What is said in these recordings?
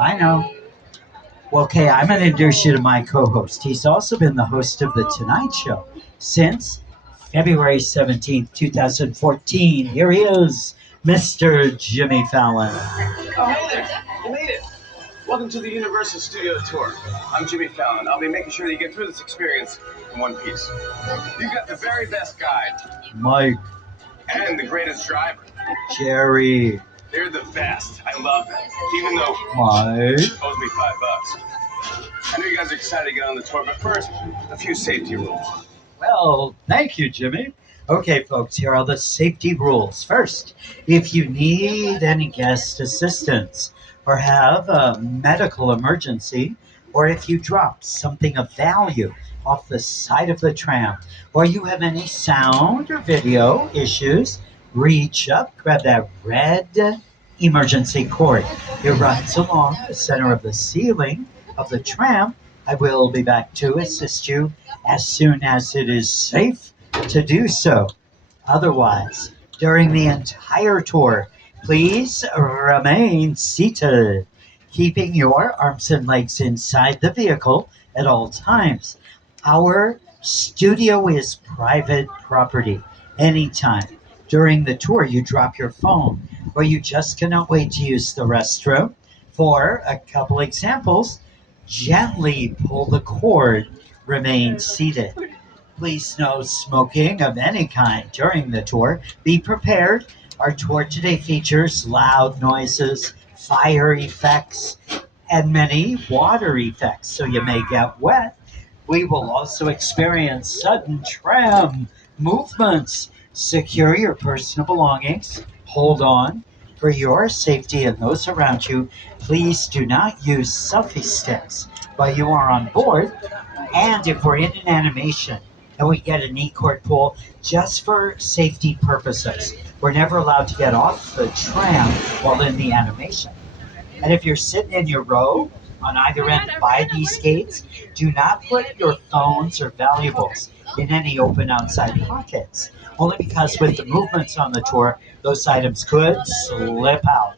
I know. Well, okay, I'm going to introduce you to my co-host. He's also been the host of The Tonight Show since February 17th, 2014. Here he is, Mr. Jimmy Fallon. Oh, hey there. You made it. Welcome to the Universal Studio Tour. I'm Jimmy Fallon. I'll be making sure that you get through this experience in one piece. You've got the very best guide Mike, and the greatest driver. Jerry, They're the best. I love them. Even though Mike. owes me $5. I know you guys are excited to get on the tour, but first, a few safety rules. Well, thank you, Jimmy. Okay, folks, here are the safety rules. First, if you need any guest assistance or have a medical emergency, or if you drop something of value off the side of the tram, or you have any sound or video issues, reach up, grab that red emergency cord. It runs along the center of the ceiling of the tram. I will be back to assist you as soon as it is safe to do so. Otherwise, during the entire tour, please remain seated, keeping your arms and legs inside the vehicle at all times. Our studio is private property. Anytime during the tour you drop your phone or you just cannot wait to use the restroom, for a couple examples, gently pull the cord, remain seated. Please no smoking of any kind during the tour. Be prepared. Our tour today features loud noises, fire effects, and many water effects, so you may get wet. We will also experience sudden tram movements. Secure your personal belongings. Hold on for your safety and those around you. Please do not use selfie sticks while you are on board. And if we're in an animation and we get a knee cord pull, just for safety purposes, we're never allowed to get off the tram while in the animation. And if you're sitting in your row on either end by these gates, do not put your phones or valuables in any open outside pockets. Only because with the movements on the tour, those items could slip out.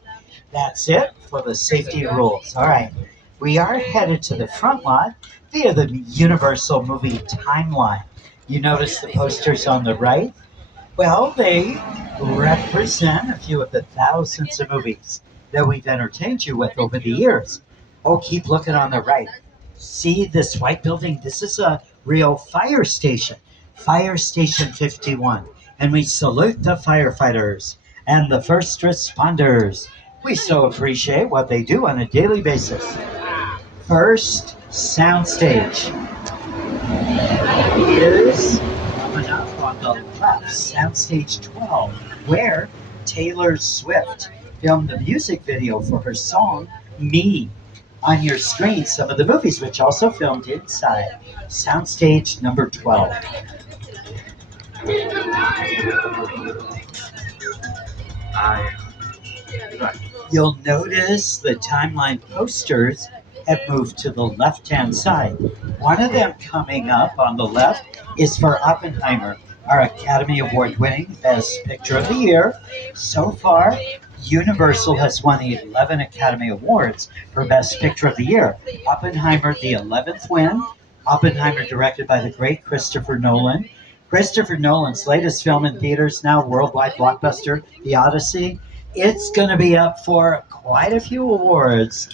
That's it for the safety rules. All right. We are headed to the front lot via the Universal movie timeline. You notice the posters on the right? Well, they represent a few of the thousands of movies that we've entertained you with over the years. Oh, keep looking on the right. See this white building? This is a real Fire Station 51. And we salute the firefighters and the first responders. We so appreciate what they do on a daily basis. First soundstage is coming up on the left, soundstage 12, where Taylor Swift filmed the music video for her song Me. On your screen, some of the movies which also filmed inside soundstage number 12. You'll notice the timeline posters have moved to the left-hand side. One of them coming up on the left is for Oppenheimer, our Academy Award winning Best Picture of the Year. So far, Universal has won the 11 Academy Awards for Best Picture of the Year. Oppenheimer, the 11th win. Oppenheimer, directed by the great Christopher Nolan. Christopher Nolan's latest film in theaters now, worldwide blockbuster, The Odyssey. It's going to be up for quite a few awards.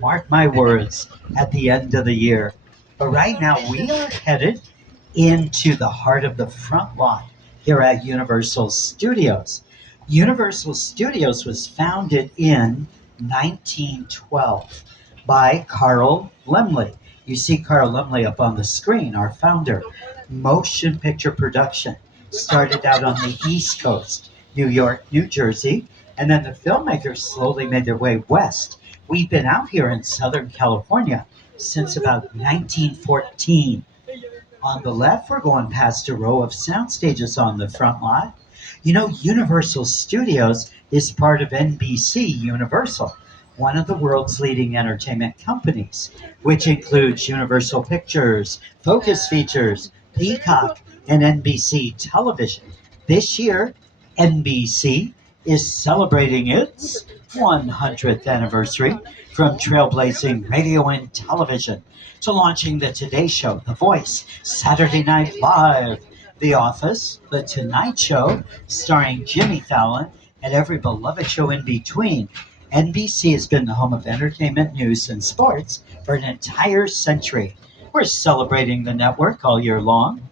Mark my words, at the end of the year. But right now, we are headed into the heart of the front lot here at Universal Studios. Universal Studios was founded in 1912 by Carl Laemmle. You see Carl Laemmle up on the screen, our founder. Motion picture production started out on the East Coast, New York, New Jersey, and then the filmmakers slowly made their way west. We've been out here in Southern California since about 1914. On the left, we're going past a row of sound stages on the front lot. You know, Universal Studios is part of NBC Universal, one of the world's leading entertainment companies, which includes Universal Pictures, Focus Features, Peacock, and NBC Television. This year, NBC is celebrating its 100th anniversary, From trailblazing radio and television to launching The Today Show, The Voice, Saturday Night Live, The Office, The Tonight Show, starring Jimmy Fallon, and every beloved show in between, NBC has been the home of entertainment, news, and sports for an entire century. We're celebrating the network all year long.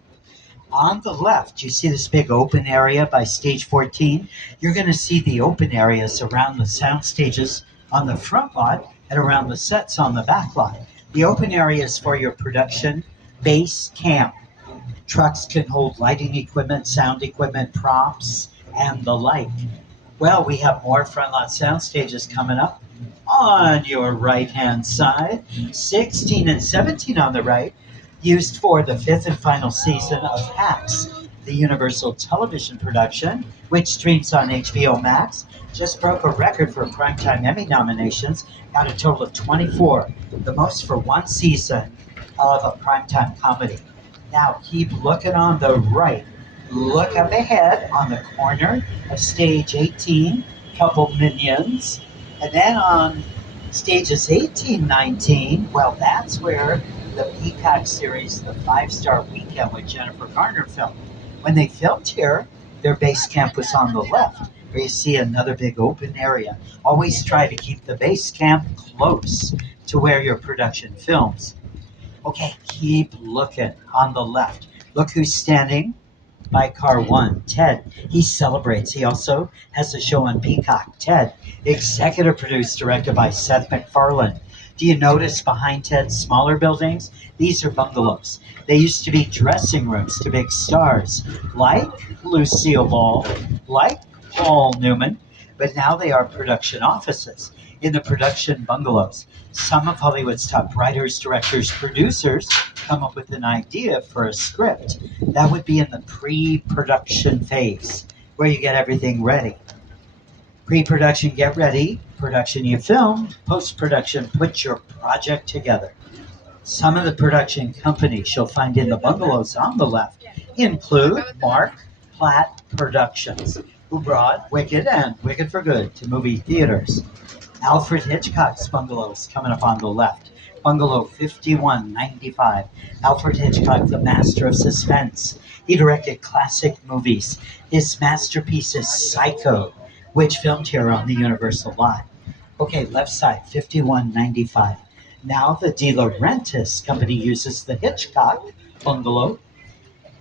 On the left, you see this big open area by stage 14. You're going to see the open areas around the sound stages on the front lot and around the sets on the back lot. The open areas for your production base camp. Trucks can hold lighting equipment, sound equipment, props, and the like. Well, we have more front lot sound stages coming up on your right hand side. 16 and 17 on the right, used for the fifth and final season of Hacks, the Universal television production, which streams on HBO Max. Just broke a record for Primetime Emmy nominations, got a total of 24, the most for one season of a primetime comedy. Now keep looking on the right. Look up ahead on the corner of stage 18, couple minions. And then on stages 18, 19, well, that's where the Peacock series, The Five-Star Weekend with Jennifer Garner filmed. When they filmed here, their base camp was on the left, where you see another big open area. Always try to keep the base camp close to where your production films. Okay, keep looking on the left. Look who's standing by car one, Ted. He celebrates. He also has a show on Peacock. Ted, executive produced, directed by Seth MacFarlane. Do you notice behind Ted's smaller buildings? These are bungalows. They used to be dressing rooms to big stars, like Lucille Ball, like Paul Newman, but now they are production offices in the production bungalows. Some of Hollywood's top writers, directors, producers come up with an idea for a script. That would be in the pre-production phase, where you get everything ready. Pre-production, get ready. Production, you film. Post-production, put your project together. Some of the production companies you'll find in the bungalows on the left include Mark Platt Productions, who brought Wicked and Wicked for Good to movie theaters. Alfred Hitchcock's bungalows coming up on the left. Bungalow 5195. Alfred Hitchcock, the master of suspense. He directed classic movies. His masterpiece is Psycho, which filmed here on the Universal lot. Okay, left side, 5195. Now the De Laurentiis company uses the Hitchcock bungalow.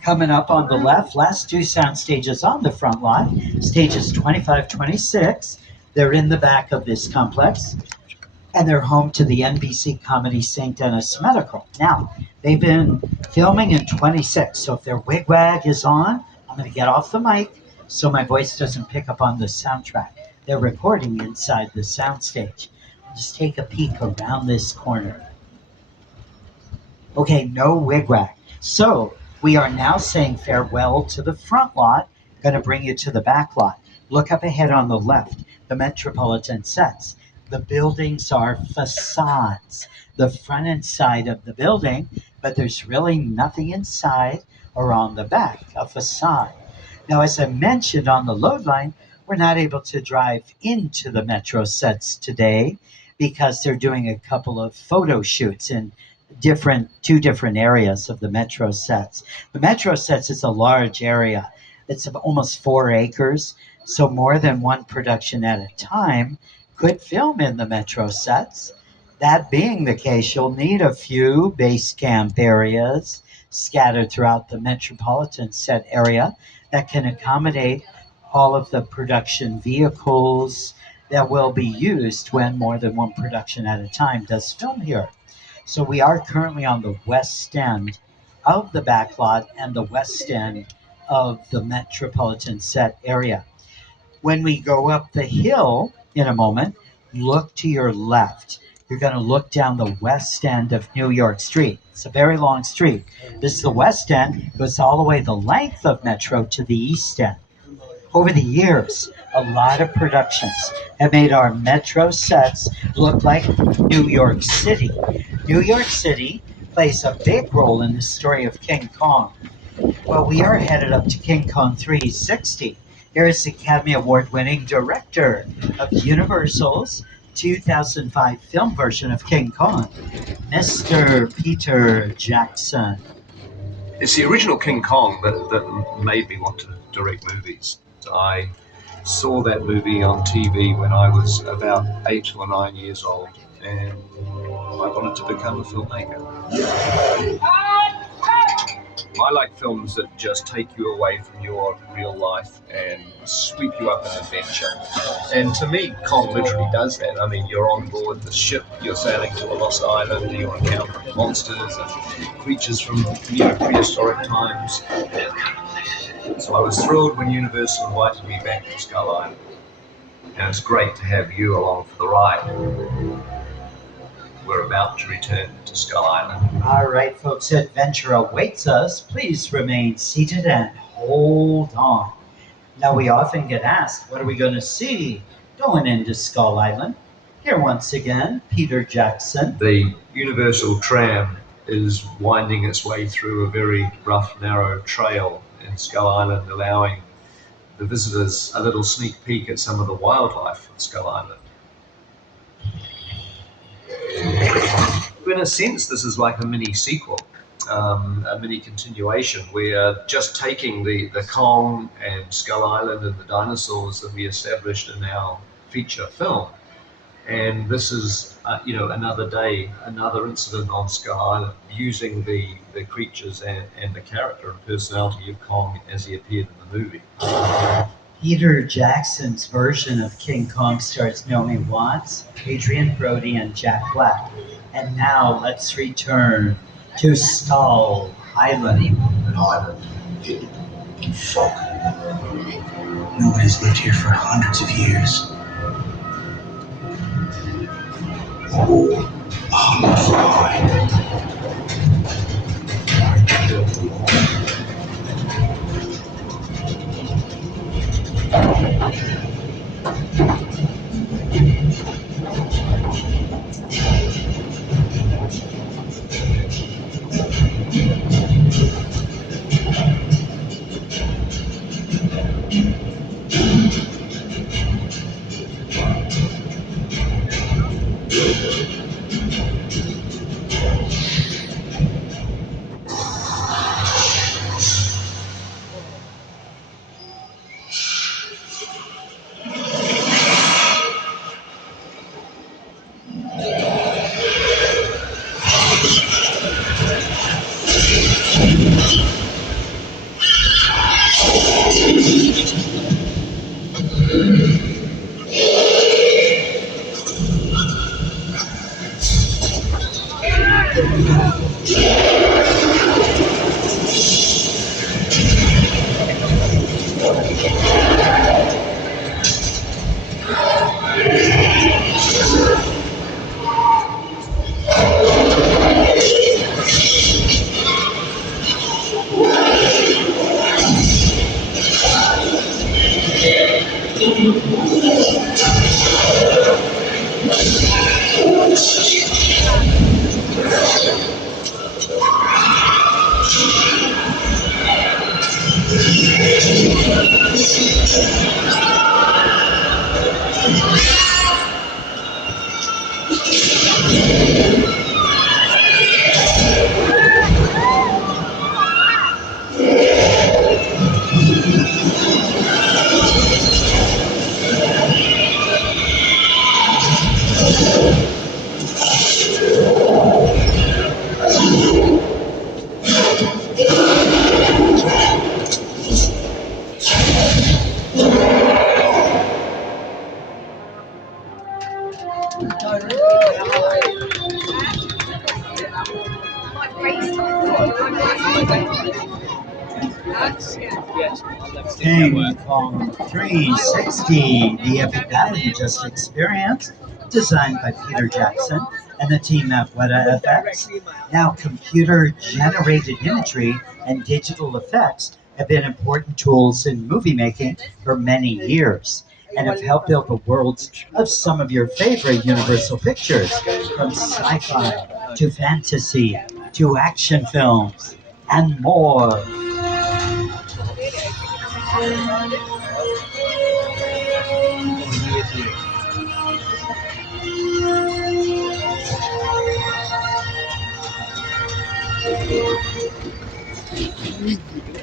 Coming up on the left, last two sound stages on the front lot, stages 25, 26. They're in the back of this complex, and they're home to the NBC comedy St. Denis Medical. Now, they've been filming in 26, so if their wigwag is on, I'm going to get off the mic so my voice doesn't pick up on the soundtrack. They're recording inside the soundstage. Just take a peek around this corner. Okay, no wigwag. So, we are now saying farewell to the front lot, going to bring you to the back lot. Look up ahead on the left, the Metropolitan sets. The buildings are facades, the front and side of the building, but there's really nothing inside or on the back, a facade. Now, as I mentioned on the load line, we're not able to drive into the Metro sets today because they're doing a couple of photo shoots in two different areas of the Metro sets. The Metro sets is a large area. It's almost 4 acres, so more than one production at a time could film in the Metro sets. That being the case, you'll need a few base camp areas scattered throughout the metropolitan set area that can accommodate all of the production vehicles that will be used when more than one production at a time does film here. So we are currently on the west end of the backlot and the west end of the metropolitan set area. When we go up the hill in a moment, look to your left. You're going to look down the west end of New York Street. It's a very long street. This is the west end. It goes all the way the length of Metro to the east end. Over the years, a lot of productions have made our Metro sets look like New York City. New York City plays a big role in the story of King Kong. Well, we are headed up to King Kong 360. Here is Academy Award winning director of Universal's 2005 film version of King Kong, Mr. Peter Jackson. It's the original King Kong that made me want to direct movies. I saw that movie on TV when I was about 8 or 9 years old, and I wanted to become a filmmaker. I like films that just take you away from your real life and sweep you up an adventure. And to me, Kong literally does that. I mean, you're on board the ship, you're sailing to a lost island, you're encountering monsters and creatures from prehistoric times. So I was thrilled when Universal invited me back to Skull Island. And it's great to have you along for the ride. We're about to return to Skull Island. All right, folks, adventure awaits us. Please remain seated and hold on. Now, we often get asked, what are we going to see going into Skull Island? Here once again, Peter Jackson. The Universal tram is winding its way through a very rough, narrow trail in Skull Island, allowing the visitors a little sneak peek at some of the wildlife of Skull Island. In a sense, this is like a mini sequel, a mini continuation. We're just taking the Kong and Skull Island and the dinosaurs that we established in our feature film. And this is, another day, another incident on Skull Island, using the creatures and the character and personality of Kong as he appeared in the movie. Peter Jackson's version of King Kong stars Naomi Watts, Adrian Brody, and Jack Black. And now let's return to Skull Island. An island hidden in fog. Nobody's lived here for hundreds of years. All 100 foot high. King Kong 360, the epic battle you just experienced, designed by Peter Jackson and the team at Weta FX. Now, computer-generated imagery and digital effects have been important tools in movie making for many years and have helped build the worlds of some of your favorite Universal pictures, from sci-fi to fantasy to action films and more.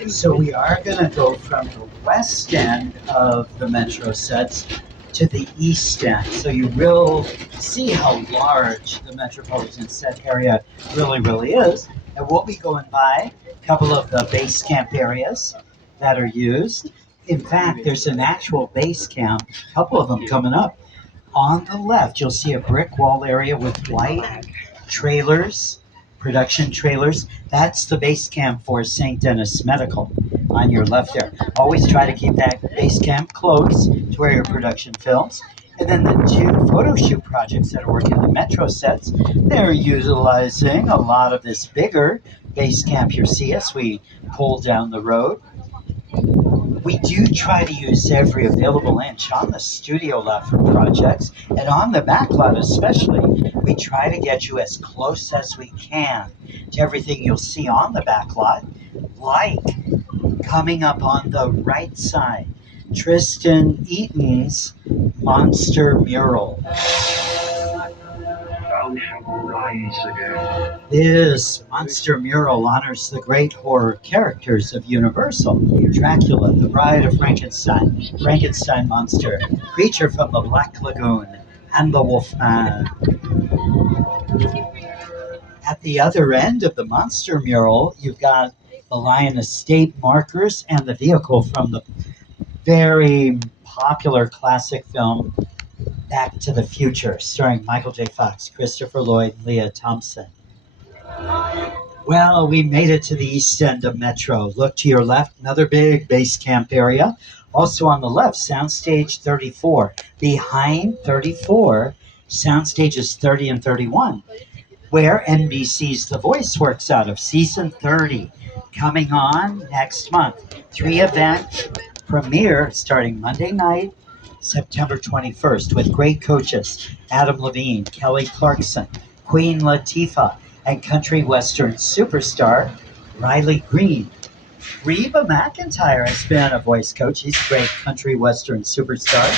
So we are going to go from the west end of the metro sets to the east end. So you will see how large the metropolitan set area really is. And we'll be going by a couple of the base camp areas that are used. In fact, there's an actual base camp, a couple of them coming up. On the left, you'll see a brick wall area with white trailers, production trailers. That's the base camp for St. Denis Medical on your left there. Always try to keep that base camp close to where your production films. And then the two photo shoot projects that are working the metro sets, they're utilizing a lot of this bigger base camp you see as we pull down the road. We do try to use every available inch on the studio lot for projects, and on the back lot especially, we try to get you as close as we can to everything you'll see on the back lot, like coming up on the right side, Tristan Eaton's Monster Mural. Thou shalt rise again. This monster mural honors the great horror characters of Universal: Dracula, the Bride of Frankenstein, Frankenstein monster, creature from the Black Lagoon, and the Wolfman. At the other end of the monster mural, you've got the Lion Estate markers and the vehicle from the very popular classic film Back to the Future, starring Michael J. Fox, Christopher Lloyd, and Leah Thompson. Well, we made it to the east end of Metro. Look to your left, another big base camp area. Also on the left, Soundstage 34. Behind 34, Soundstages 30 and 31, where NBC's The Voice works out of. Season 30 coming on next month. 3-event premiere starting Monday night, September 21st, with great coaches Adam Levine, Kelly Clarkson, Queen Latifah, and country western superstar Riley Green. Reba McEntire has been a voice coach. She's a great country western superstar.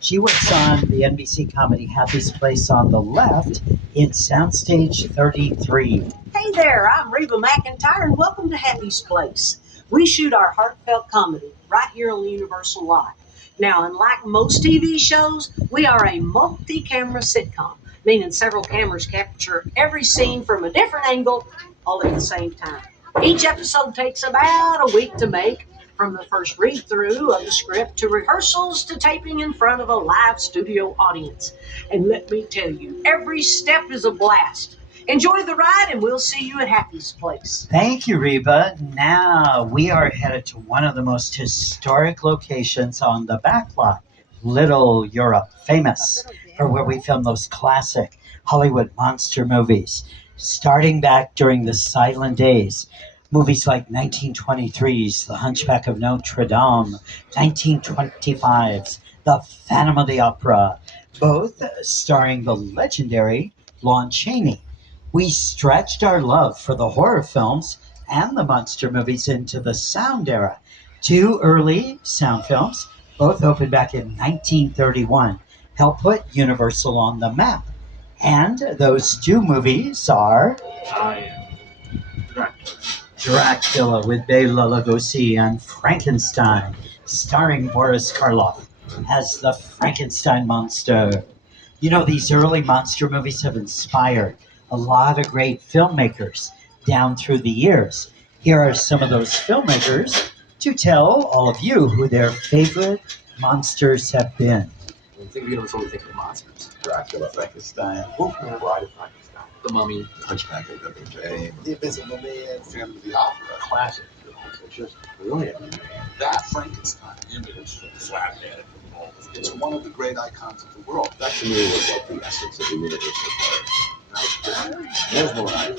She works on the NBC comedy Happy's Place on the left in Soundstage 33. Hey there, I'm Reba McEntire, and welcome to Happy's Place. We shoot our heartfelt comedy right here on the Universal lot. Now, unlike most TV shows, we are a multi-camera sitcom, meaning several cameras capture every scene from a different angle all at the same time. Each episode takes about a week to make, from the first read-through of the script to rehearsals to taping in front of a live studio audience. And let me tell you, every step is a blast. Enjoy the ride, and we'll see you at Happy's Place. Thank you, Reba. Now we are headed to one of the most historic locations on the backlot, Little Europe, famous for where we film those classic Hollywood monster movies, starting back during the silent days. Movies like 1923's The Hunchback of Notre Dame, 1925's The Phantom of the Opera, both starring the legendary Lon Chaney. We stretched our love for the horror films and the monster movies into the sound era. Two early sound films, both opened back in 1931, helped put Universal on the map. And those two movies are I am Dracula. Dracula with Bela Lugosi and Frankenstein, starring Boris Karloff as the Frankenstein monster. You know, these early monster movies have inspired a lot of great filmmakers down through the years. Here are some of those filmmakers to tell all of you who their favorite monsters have been. When you think of Universal, we think of monsters. Dracula, Frankenstein, Wolfman, Bride of Frankenstein, The Mummy, Hunchback of Notre Dame, The Invisible Man, Phantom of the Opera, classic films. It's just brilliant. that Frankenstein image from Flathead and the Moles. It's one of the great icons of the world. that to me was like the essence of the Universal Park. There's one I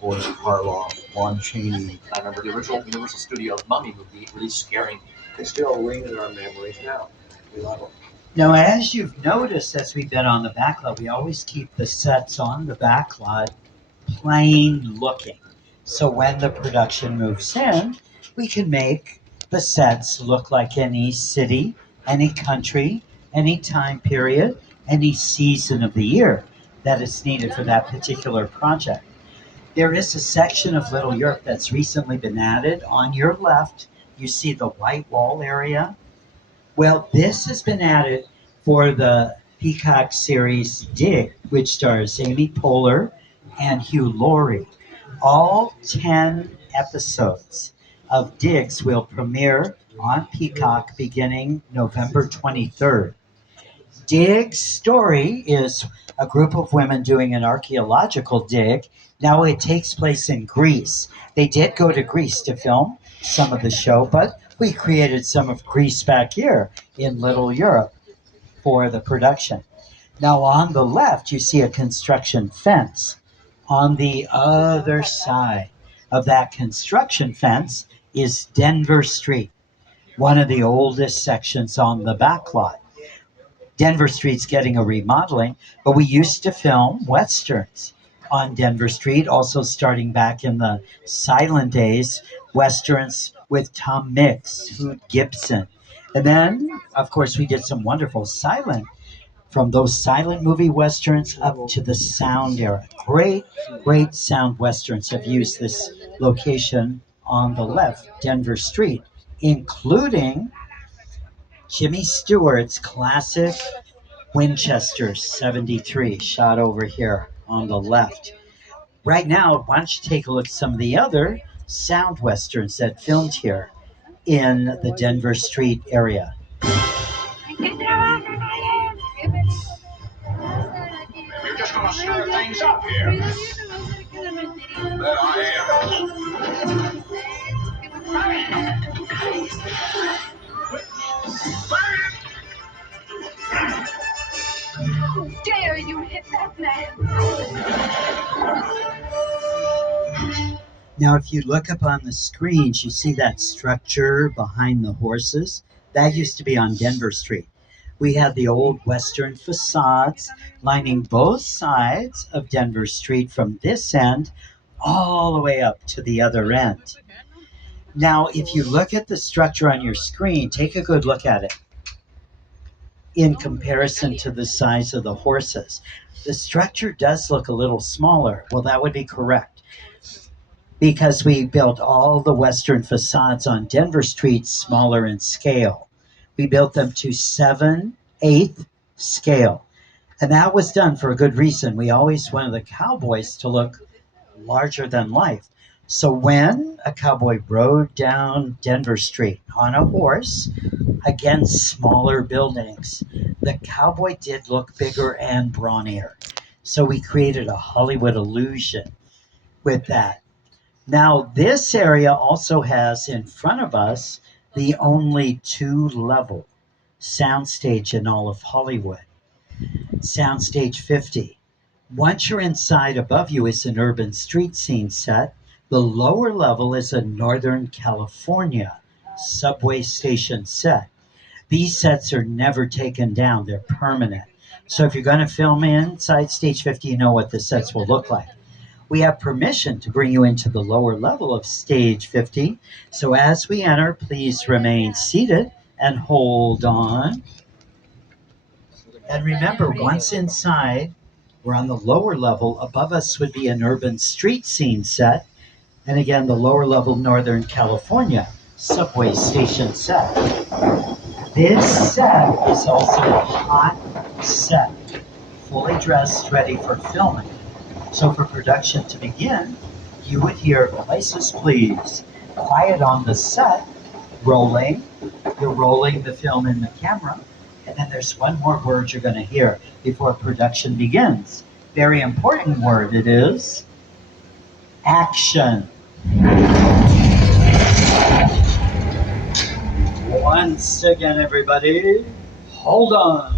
Boris Karloff, Lon Chaney. I remember the original Universal Studios Mummy movie really scaring. They still ring in our memories now. We love them. Now, as you've noticed as we've been on the backlot, we always keep the sets on the backlot plain looking. So when the production moves in, we can make the sets look like any city, any country, any time period, any season of the year that is needed for that particular project. There is a section of Little Europe that's recently been added. On your left, you see the white wall area. Well, this has been added for the Peacock series Dig, which stars Amy Poehler and Hugh Laurie. All 10 episodes of Diggs will premiere on Peacock beginning November 23rd. Dig's story is a group of women doing an archaeological dig. Now it takes place in Greece. They did go to Greece to film some of the show, but we created some of Greece back here in Little Europe for the production. Now on the left, you see a construction fence. On the other side of that construction fence is Denver Street, one of the oldest sections on the back lot. Denver Street's getting a remodeling, but we used to film westerns on Denver Street, also starting back in the silent days, westerns with Tom Mix, Hoot Gibson. And then, of course, we did some wonderful silent, from those silent movie westerns up to the sound era. Great, great sound westerns have used this location on the left, Denver Street, including Jimmy Stewart's classic Winchester 73, shot over here on the left. Right now, why don't you take a look at some of the other sound westerns that filmed here in the Denver Street area. You're just gonna stir things up here. That I am. How dare you hit that man? Now, if you look up on the screens, you see that structure behind the horses. That used to be on Denver Street. We had the old Western facades lining both sides of Denver Street from this end all the way up to the other end. Now, if you look at the structure on your screen, take a good look at it in comparison to the size of the horses. The structure does look a little smaller. Well, that would be correct, because we built all the Western facades on Denver Street smaller in scale. We built them to 7/8 scale. And that was done for a good reason. We always wanted the cowboys to look larger than life. So when a cowboy rode down Denver Street on a horse against smaller buildings, the cowboy did look bigger and brawnier. So we created a Hollywood illusion with that. Now, this area also has in front of us the only two-level soundstage in all of Hollywood, Soundstage 50. Once you're inside, above you is an urban street scene set. The lower level is a Northern California subway station set. These sets are never taken down, they're permanent. So if you're going to film inside Stage 50, you know what the sets will look like. We have permission to bring you into the lower level of Stage 50. So as we enter, please remain seated and hold on. And remember, once inside, we're on the lower level. Above us would be an urban street scene set. And again, the lower level Northern California subway station set. This set is also a hot set, fully dressed, ready for filming. So for production to begin, you would hear "Places Please," quiet on the set, rolling. You're rolling the film in the camera. And then there's one more word you're going to hear before production begins. Very important word it is. Action. Once again, everybody, hold on.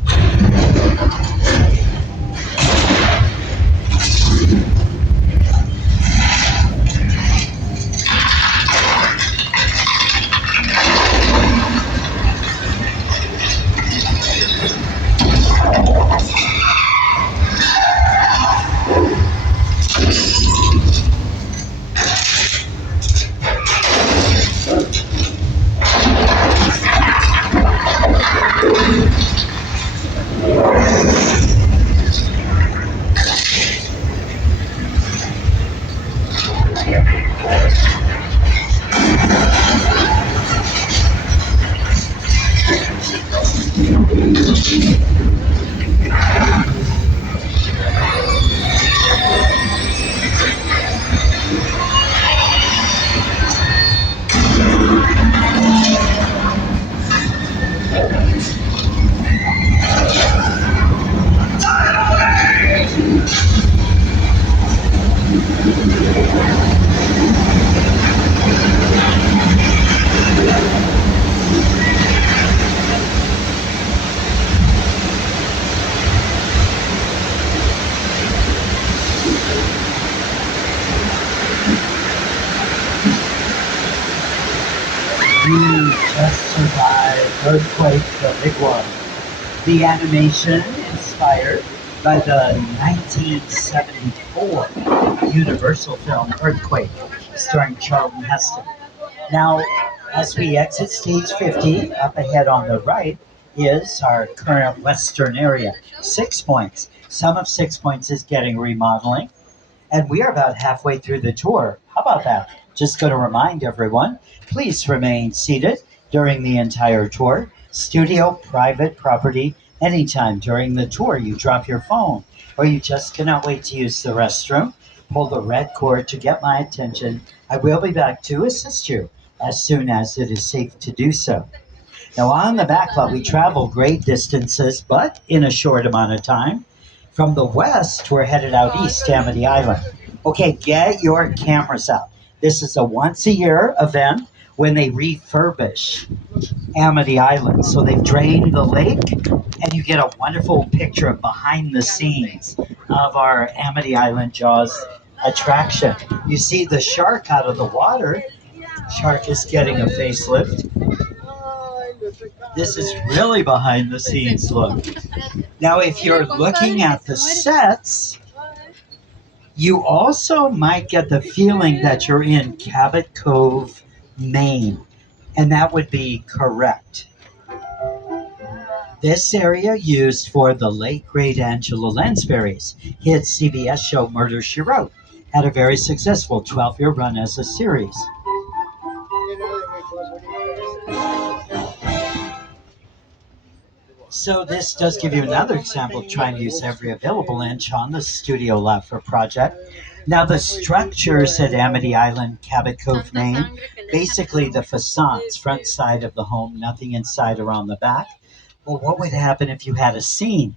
You just survived Earthquake, the big one. The animation inspired by the 1974 Universal film Earthquake, starring Charlton Heston. Now, as we exit stage 50, up ahead on the right is our current western area, Six Points. Some of Six Points is getting remodeling, and we are about halfway through the tour. How about that? Just going to remind everyone, please remain seated during the entire tour. Studio, private property, anytime during the tour you drop your phone or you just cannot wait to use the restroom, pull the red cord to get my attention. I will be back to assist you as soon as it is safe to do so. Now, on the backlot, we travel great distances, but in a short amount of time. From the west, we're headed out east to Amity Island. Okay, get your cameras out. This is a once a year event when they refurbish Amity Island. So they've drained the lake, and you get a wonderful picture of behind the scenes of our Amity Island Jaws attraction. You see the shark out of the water. Shark is getting a facelift. This is really behind the scenes look. Now, if you're looking at the sets, you also might get the feeling that you're in Cabot Cove, Maine, and that would be correct. This area used for the late great Angela Lansbury's hit CBS show Murder, She Wrote, had a very successful 12-year run as a series. So this does give you another example of trying to use every available inch on the studio lot for a project. Now the structures at Amity Island, Cabot Cove, Maine, basically the facades, front side of the home, nothing inside around the back. Well, what would happen if you had a scene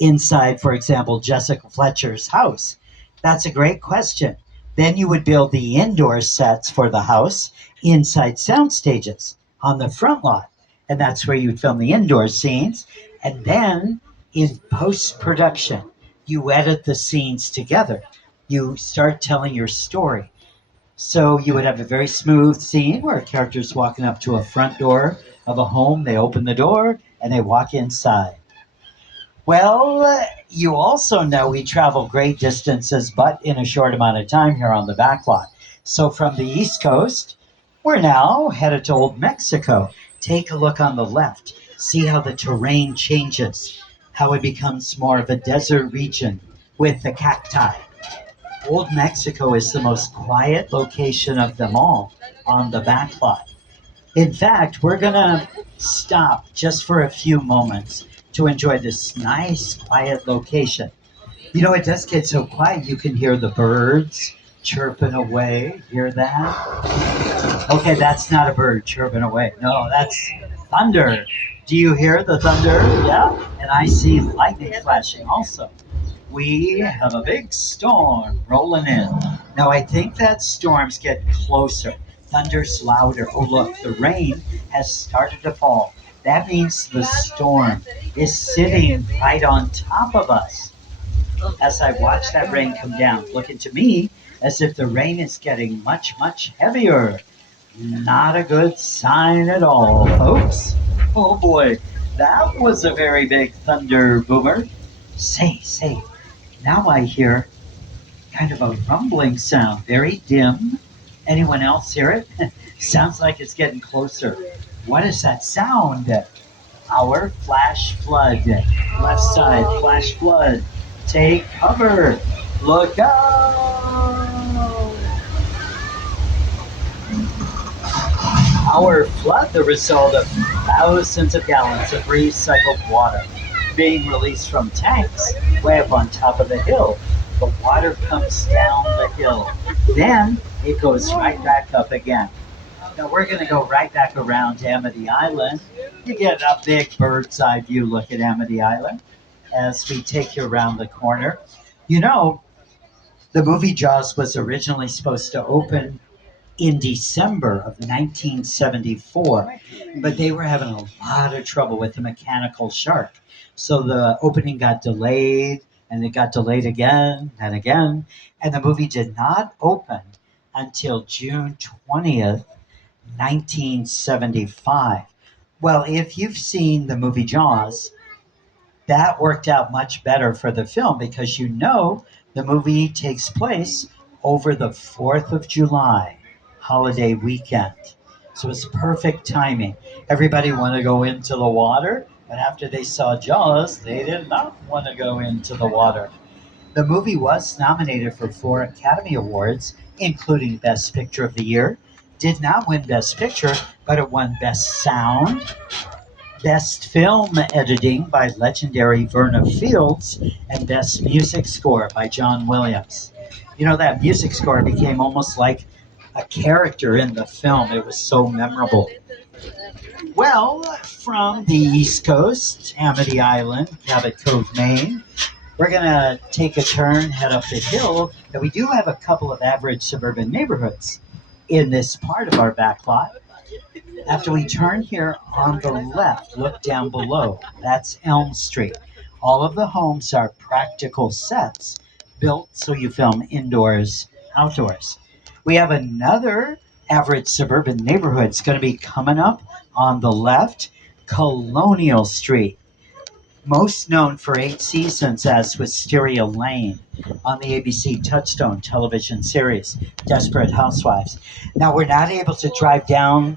inside, for example, Jessica Fletcher's house? That's a great question. Then you would build the indoor sets for the house inside sound stages on the front lot. And that's where you'd film the indoor scenes. And then in post production, you edit the scenes together. You start telling your story. So you would have a very smooth scene where a character's walking up to a front door of a home. They open the door and they walk inside. Well, you also know we travel great distances, but in a short amount of time here on the backlot. So from the East Coast, we're now headed to Old Mexico. Take a look on the left. See how the terrain changes, how it becomes more of a desert region with the cacti. Old Mexico is the most quiet location of them all on the backlot. In fact, we're going to stop just for a few moments to enjoy this nice, quiet location. You know, it does get so quiet you can hear the birds chirping away. Hear that? Okay, that's not a bird chirping away. No, that's thunder. Do you hear the thunder? Yeah? And I see lightning flashing also. We have a big storm rolling in. Now, I think that storm's getting closer. Thunder's louder. Oh, look, the rain has started to fall. That means the storm is sitting right on top of us. As I watch that rain come down, looking to me as if the rain is getting much, much heavier. Not a good sign at all, folks. Oh boy, that was a very big thunder boomer. Say, now I hear kind of a rumbling sound, very dim. Anyone else hear it? Sounds like it's getting closer. What is that sound? Our flash flood. Left side, flash flood. Take cover. Look out! Our flood, the result of thousands of gallons of recycled water being released from tanks way up on top of the hill. The water comes down the hill. Then it goes right back up again. Now we're going to go right back around to Amity Island. You get a big bird's eye view look at Amity Island as we take you around the corner. You know, the movie Jaws was originally supposed to open in December of 1974, but they were having a lot of trouble with the mechanical shark. So the opening got delayed, and it got delayed again and again, and the movie did not open until June 20th, 1975. Well, if you've seen the movie Jaws, that worked out much better for the film because the movie takes place over the 4th of July holiday weekend. So it's perfect timing. Everybody wanted to go into the water, but after they saw Jaws, they did not want to go into the water. The movie was nominated for 4 Academy Awards, including Best Picture of the Year. Did not win Best Picture, but it won Best Sound, Best Film Editing by legendary Verna Fields, and Best Music Score by John Williams. That music score became almost like a character in the film. It was so memorable. Well, from the East Coast, Amity Island, Cabot Cove, Maine, we're going to take a turn, head up the hill, and we do have a couple of average suburban neighborhoods in this part of our back lot. After we turn here on the left, look down below. That's Elm Street. All of the homes are practical sets built so you film indoors, outdoors. We have another average suburban neighborhood. It's going to be coming up on the left, Colonial Street. Most known for 8 seasons as Wisteria Lane on the ABC Touchstone television series, Desperate Housewives. Now, we're not able to drive down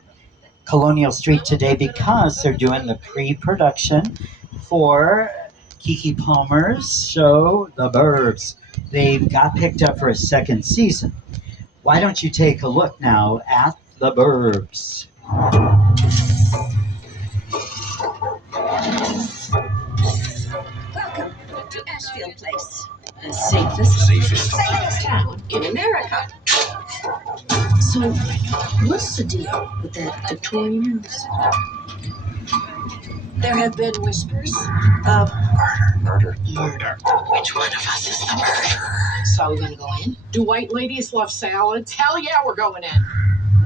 Colonial Street today because they're doing the pre-production for Keke Palmer's show, The Burbs. They've got picked up for a second season. Why don't you take a look now at The Burbs? Welcome to Ashfield Place, the safest town in America. So, what's the deal with that Victorian house? There have been whispers of murder. Which one of us is the murderer? So are we gonna go in? Do white ladies love salads? Hell yeah, we're going in.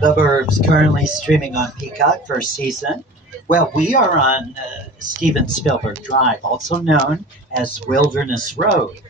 The Burbs currently streaming on Peacock, first season. Well, we are on Steven Spielberg Drive, also known as Wilderness Road.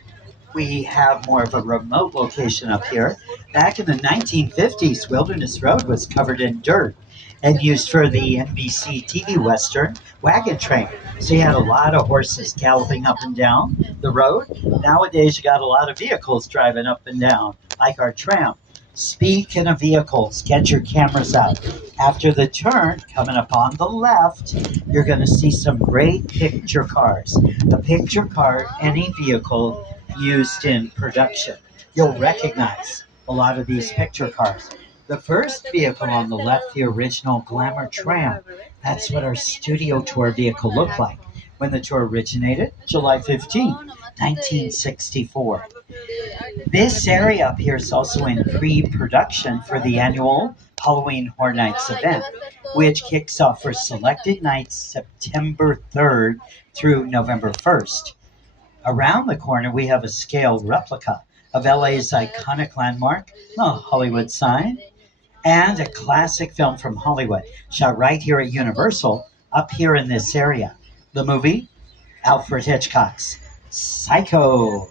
We have more of a remote location up here. Back in the 1950s, Wilderness Road was covered in dirt and used for the NBC TV Western Wagon Train. So you had a lot of horses galloping up and down the road. Nowadays, you got a lot of vehicles driving up and down, like our tram. Speaking of vehicles, get your cameras out. After the turn, coming up on the left, you're going to see some great picture cars. A picture car, any vehicle used in production. You'll recognize a lot of these picture cars. The first vehicle on the left, the original Glamour Tram. That's what our studio tour vehicle looked like when the tour originated, July 15, 1964. This area up here is also in pre-production for the annual Halloween Horror Nights event, which kicks off for selected nights September 3rd through November 1st. Around the corner, we have a scaled replica of LA's iconic landmark, the Hollywood sign, and a classic film from Hollywood, shot right here at Universal, up here in this area. The movie, Alfred Hitchcock's Psycho.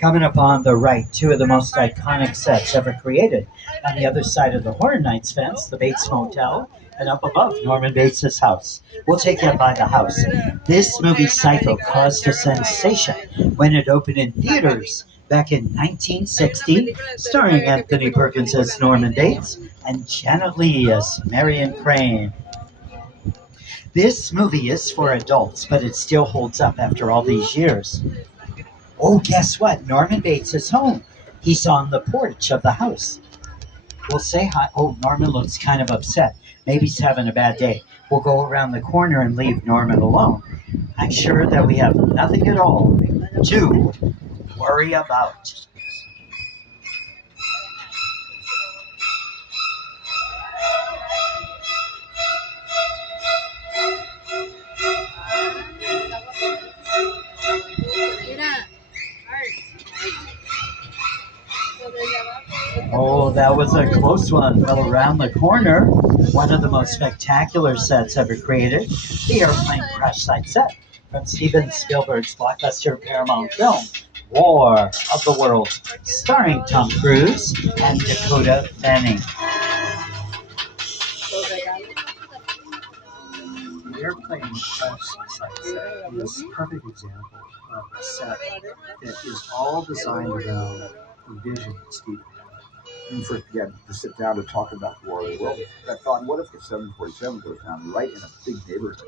Coming up on the right, two of the most iconic sets ever created. On the other side of the Horror Nights fence, the Bates Motel, and up above, Norman Bates' house. We'll take you by the house. This movie, Psycho, caused a sensation when it opened in theaters back in 1960, starring Anthony Perkins as Norman Bates and Janet Leigh as Marion Crane. This movie is for adults, but it still holds up after all these years. Oh, guess what? Norman Bates is home. He's on the porch of the house. We'll say hi. Oh, Norman looks kind of upset. Maybe he's having a bad day. We'll go around the corner and leave Norman alone. I'm sure that we have nothing at all to worry about. Oh, that was a close one. Well, around the corner, one of the most spectacular sets ever created, the airplane crash site set from Steven Spielberg's blockbuster Paramount film, War of the Worlds, starring Tom Cruise and Dakota Fanning. airplane crash site set is a perfect example of a set that is all designed around the vision that Steve had. And for to sit down to talk about the War of the Worlds, I thought, what if the 747 goes down right in a big neighborhood?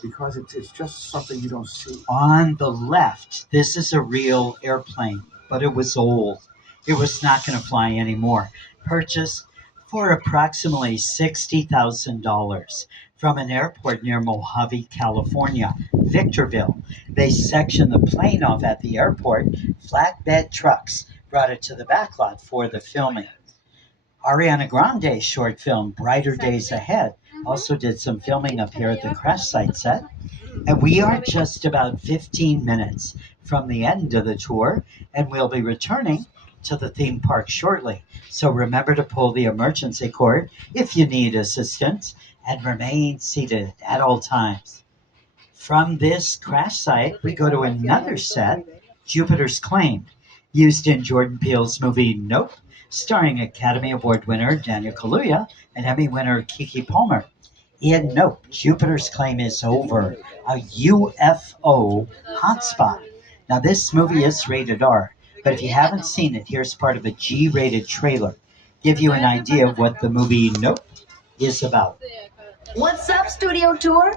Because it's just something you don't see. On the left, this is a real airplane, but it was old. It was not going to fly anymore. Purchased for approximately $60,000 from an airport near Mojave, California, Victorville. They sectioned the plane off at the airport. Flatbed trucks brought it to the backlot for the filming. Ariana Grande's short film, Brighter Days Ahead, also did some filming up here at the crash site set. And we are just about 15 minutes from the end of the tour, and we'll be returning to the theme park shortly. So remember to pull the emergency cord if you need assistance and remain seated at all times. From this crash site, we go to another set, Jupiter's Claim, used in Jordan Peele's movie Nope, starring Academy Award winner Daniel Kaluuya and Emmy winner Keke Palmer. In Nope, Jupiter's Claim is over a UFO hotspot. Now, this movie is rated R, but if you haven't seen it, here's part of a G-rated trailer. Give you an idea of what the movie Nope is about. What's up, Studio Tour?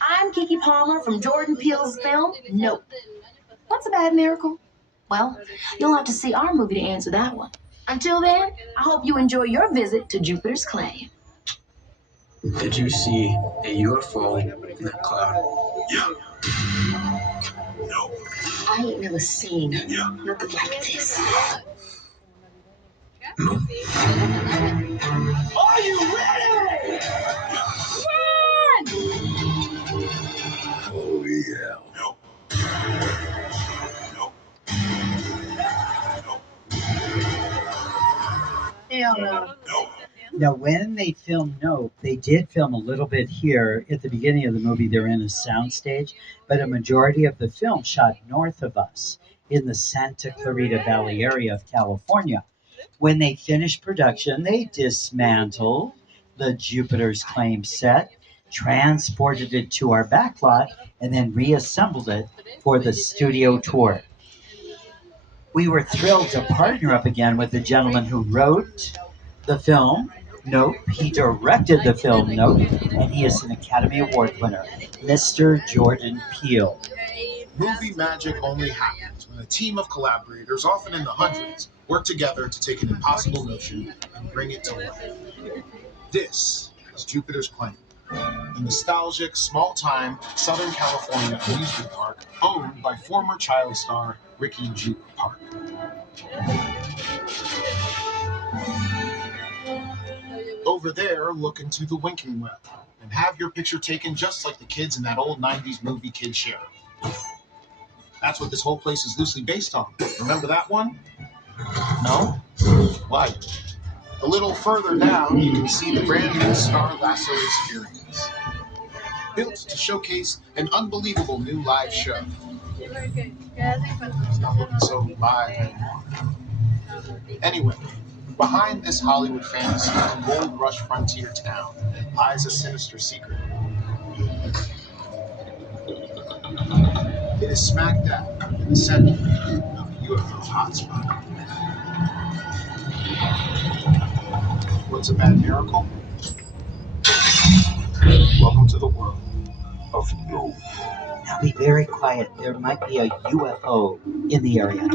I'm Keke Palmer from Jordan Peele's film Nope. What's a bad miracle? Well, you'll have to see our movie to answer that one. Until then, I hope you enjoy your visit to Jupiter's Claim. Did you see a UFO in that cloud? Yeah. No. I ain't never seen nothing like this. No. Are you ready? Run! Oh, yeah. No. No. Hell no. No. Now, when they filmed Nope, they did film a little bit here. At the beginning of the movie, they're in a soundstage, but a majority of the film shot north of us in the Santa Clarita Valley area of California. When they finished production, they dismantled the Jupiter's Claim set, transported it to our backlot, and then reassembled it for the studio tour. We were thrilled to partner up again with the gentleman who wrote the film Nope. He directed the film Nope, and he is an Academy Award winner, Mr. Jordan Peele. Movie magic only happens when a team of collaborators, often in the hundreds, work together to take an impossible notion and bring it to life. This is Jupiter's Claim, a nostalgic, small-time Southern California amusement park owned by former child star Ricky Jupe Park. Over there, look into the winking well and have your picture taken just like the kids in that old 90s movie Kid Share. That's what this whole place is loosely based on. Remember that one? No? Why? A little further down, you can see the brand new Star Lasso experience. Built to showcase an unbelievable new live show. It's not looking so live anymore. Anyway, behind this Hollywood fantasy of gold rush frontier town lies a sinister secret. It is smack dab in the center of a UFO hotspot. What's a bad miracle? Welcome to the world of no. Now be very quiet. There might be a UFO in the area.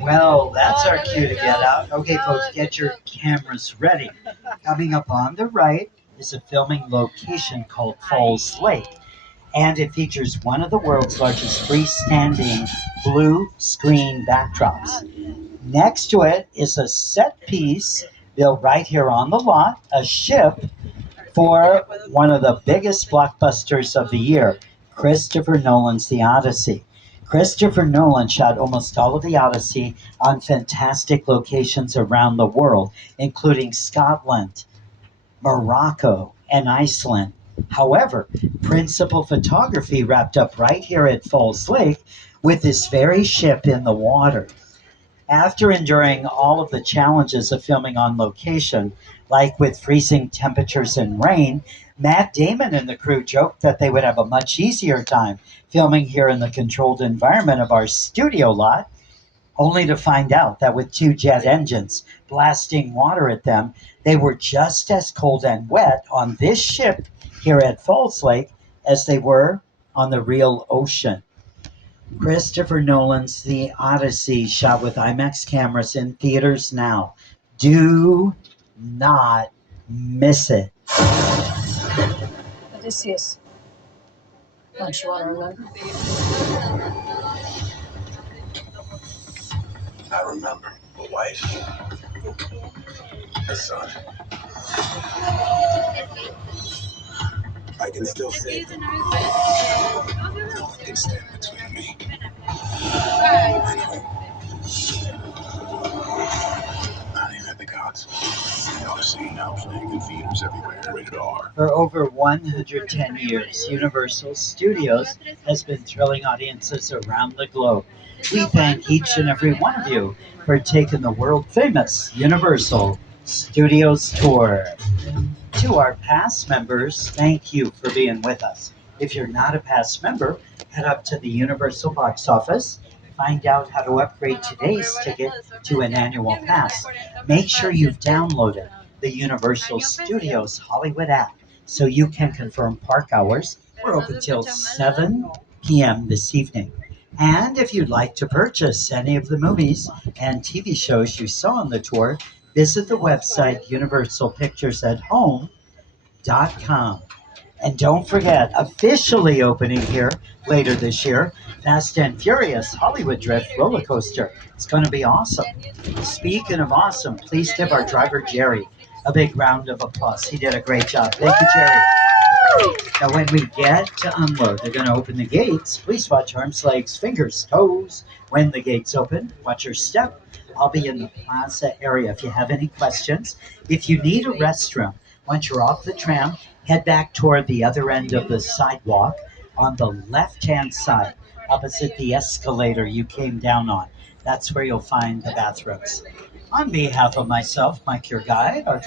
Well, that's our cue to get out. Okay, folks, get your cameras ready. Coming up on the right is a filming location called Falls Lake, and it features one of the world's largest freestanding blue screen backdrops. Next to it is a set piece built right here on the lot, a ship for one of the biggest blockbusters of the year, Christopher Nolan's The Odyssey. Christopher Nolan shot almost all of the Odyssey on fantastic locations around the world, including Scotland, Morocco, and Iceland. However, principal photography wrapped up right here at Falls Lake with this very ship in the water. After enduring all of the challenges of filming on location, like with freezing temperatures and rain, Matt Damon and the crew joked that they would have a much easier time filming here in the controlled environment of our studio lot, only to find out that with two jet engines blasting water at them, they were just as cold and wet on this ship here at Falls Lake as they were on the real ocean. Christopher Nolan's The Odyssey, shot with IMAX cameras in theaters now. Do not miss it. Odysseus. Don't you want to remember? I remember a wife, a son. I can still say no one can stand between me and home. Not even the gods. The Odyssey now playing in theaters everywhere. Rated R. For over 110 years, Universal Studios has been thrilling audiences around the globe. We thank each and every one of you for taking the world famous Universal Studios tour. To our past members, thank you for being with us. If you're not a past member, head up to the Universal box office, find out how to upgrade today's ticket to an annual pass. Make sure you've downloaded the Universal Studios Hollywood app so you can confirm park hours. We're open till 7 p.m. this evening. And if you'd like to purchase any of the movies and TV shows you saw on the tour, visit the website universalpicturesathome.com. And don't forget, officially opening here later this year, Fast and Furious Hollywood Drift roller coaster. It's going to be awesome. Speaking of awesome, please give our driver Jerry a big round of applause. He did a great job. Thank you, Jerry. Now, when we get to unload, they're going to open the gates. Please watch arms, legs, fingers, toes. When the gates open, watch your step. I'll be in the plaza area if you have any questions. If you need a restroom, once you're off the tram, head back toward the other end of the sidewalk on the left-hand side, opposite the escalator you came down on. That's where you'll find the bathrooms. On behalf of myself, Mike, your guide, our